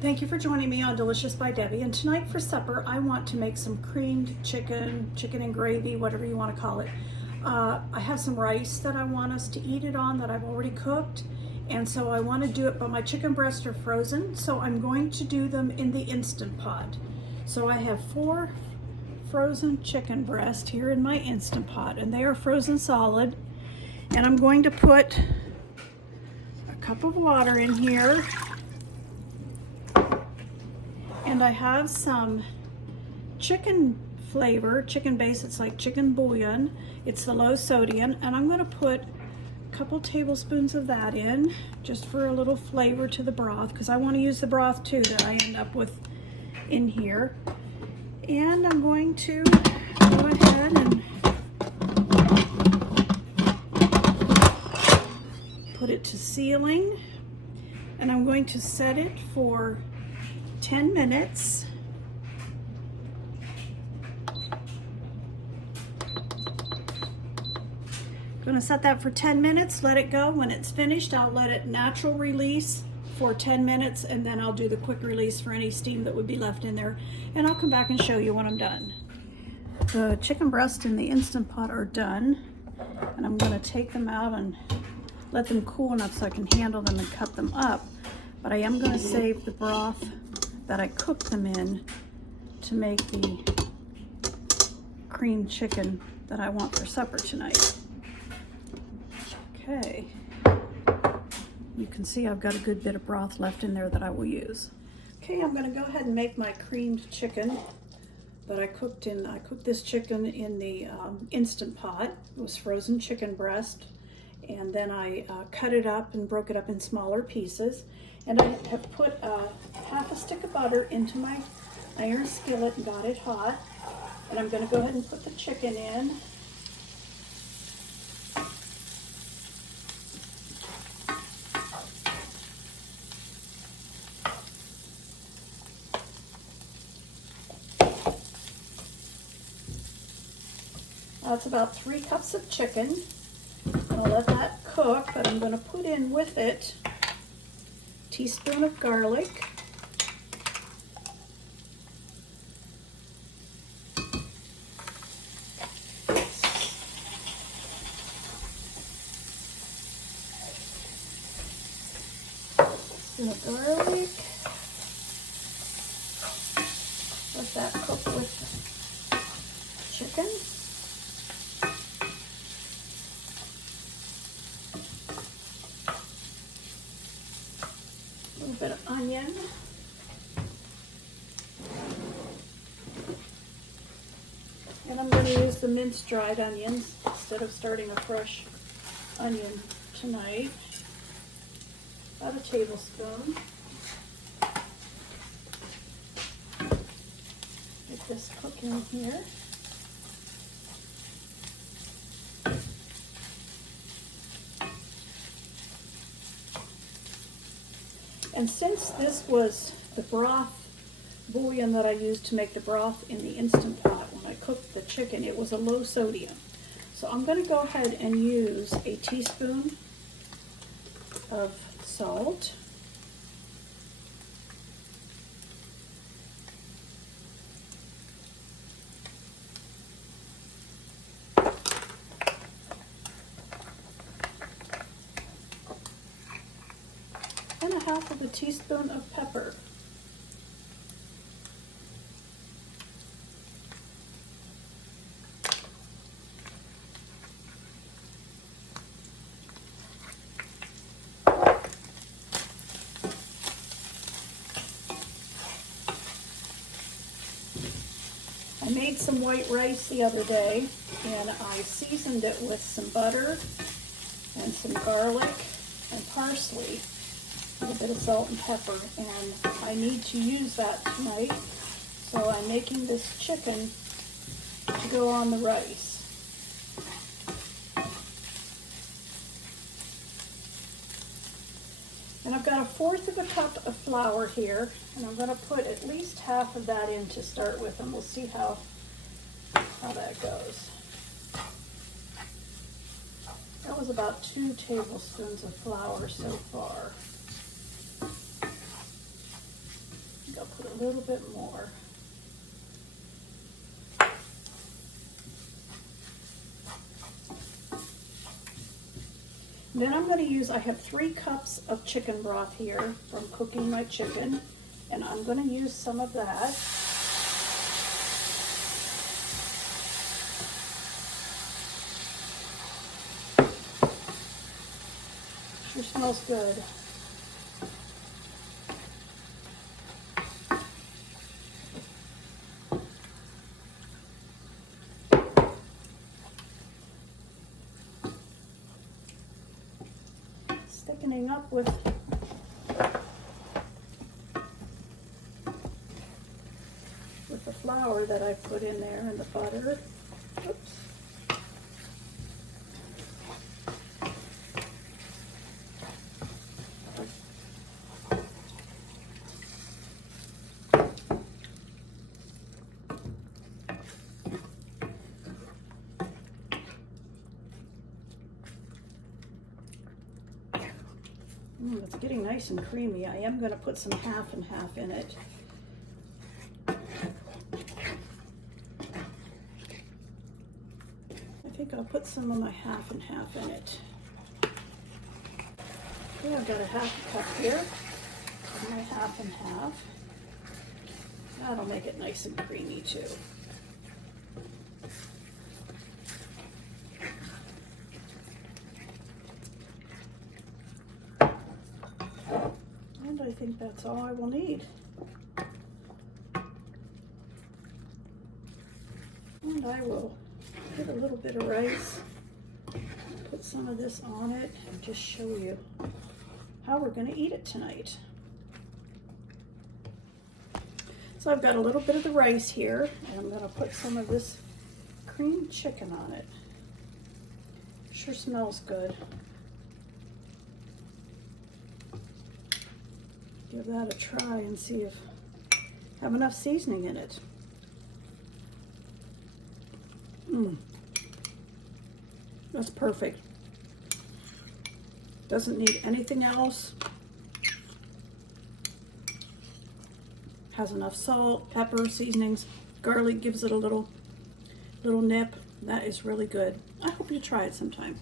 Thank you for joining me on Delicious by Debbie. And tonight for supper, I want to make some creamed chicken, chicken and gravy, whatever you want to call it. I have some rice that I want us to eat it on that I've already cooked. And so I want to do it, but my chicken breasts are frozen. So I'm going to do them in the Instant Pot. So I have 4 frozen chicken breasts here in my Instant Pot, and they are frozen solid. And I'm going to put a cup of water in here. And I have some chicken flavor, chicken base. It's like chicken bouillon. It's the low sodium, and I'm going to put a couple tablespoons of that in just for a little flavor to the broth, because I want to use the broth too that I end up with in here. And I'm going to go ahead and put it to sealing, and I'm going to set it for 10 minutes. I'm going to set that for 10 minutes, let it go. When it's finished, I'll let it natural release for 10 minutes, and then I'll do the quick release for any steam that would be left in there, and I'll come back and show you when I'm done. The chicken breast in the Instant Pot are done, and I'm going to take them out and let them cool enough so I can handle them and cut them up. But I am going to save the broth that I cooked them in to make the creamed chicken that I want for supper tonight. Okay, you can see I've got a good bit of broth left in there that I will use. Okay, I'm going to go ahead and make my creamed chicken that I cooked in. I cooked this chicken in the Instant Pot. It was frozen chicken breast, and then I cut it up and broke it up in smaller pieces. And I have put half a stick of butter into my iron skillet and got it hot. And I'm going to go ahead and put the chicken in. That's about 3 cups of chicken. I'll let that cook, but I'm going to put in with it a teaspoon of garlic, teaspoon of garlic. Let that cook with chicken. A little bit of onion. And I'm going to use the minced dried onions instead of starting a fresh onion tonight. About a tablespoon. Get this cooking here. And since this was the broth bouillon that I used to make the broth in the Instant Pot when I cooked the chicken, it was a low sodium. So I'm going to go ahead and use a teaspoon of salt. And a half of a teaspoon of pepper. I made some white rice the other day, and I seasoned it with some butter and some garlic and parsley, a little bit of salt and pepper, and I need to use that tonight, so I'm making this chicken to go on the rice. And I've got 1/4 of a cup of flour here, and I'm going to put at least half of that in to start with, and we'll see how that goes. That was about 2 tablespoons of flour so far. little bit more. Then I'm going to use, I have 3 cups of chicken broth here from cooking my chicken, and I'm going to use some of that. Sure smells good. Thickening up with the flour that I put in there and the butter. Oops. It's getting nice and creamy. I am going to put some half and half in it. I think I'll put some of my half and half in it. Okay, I've got a half a cup here. My half and half. That'll make it nice and creamy too. And I think that's all I will need. And I will get a little bit of rice, put some of this on it, and just show you how we're going to eat it tonight. So I've got a little bit of the rice here, and I'm going to put some of this creamed chicken on it. Sure smells good. Give that a try and see if I have enough seasoning in it. That's perfect. Doesn't need anything else. Has enough salt, pepper, seasonings, garlic gives it a little nip. That is really good. I hope you try it sometime.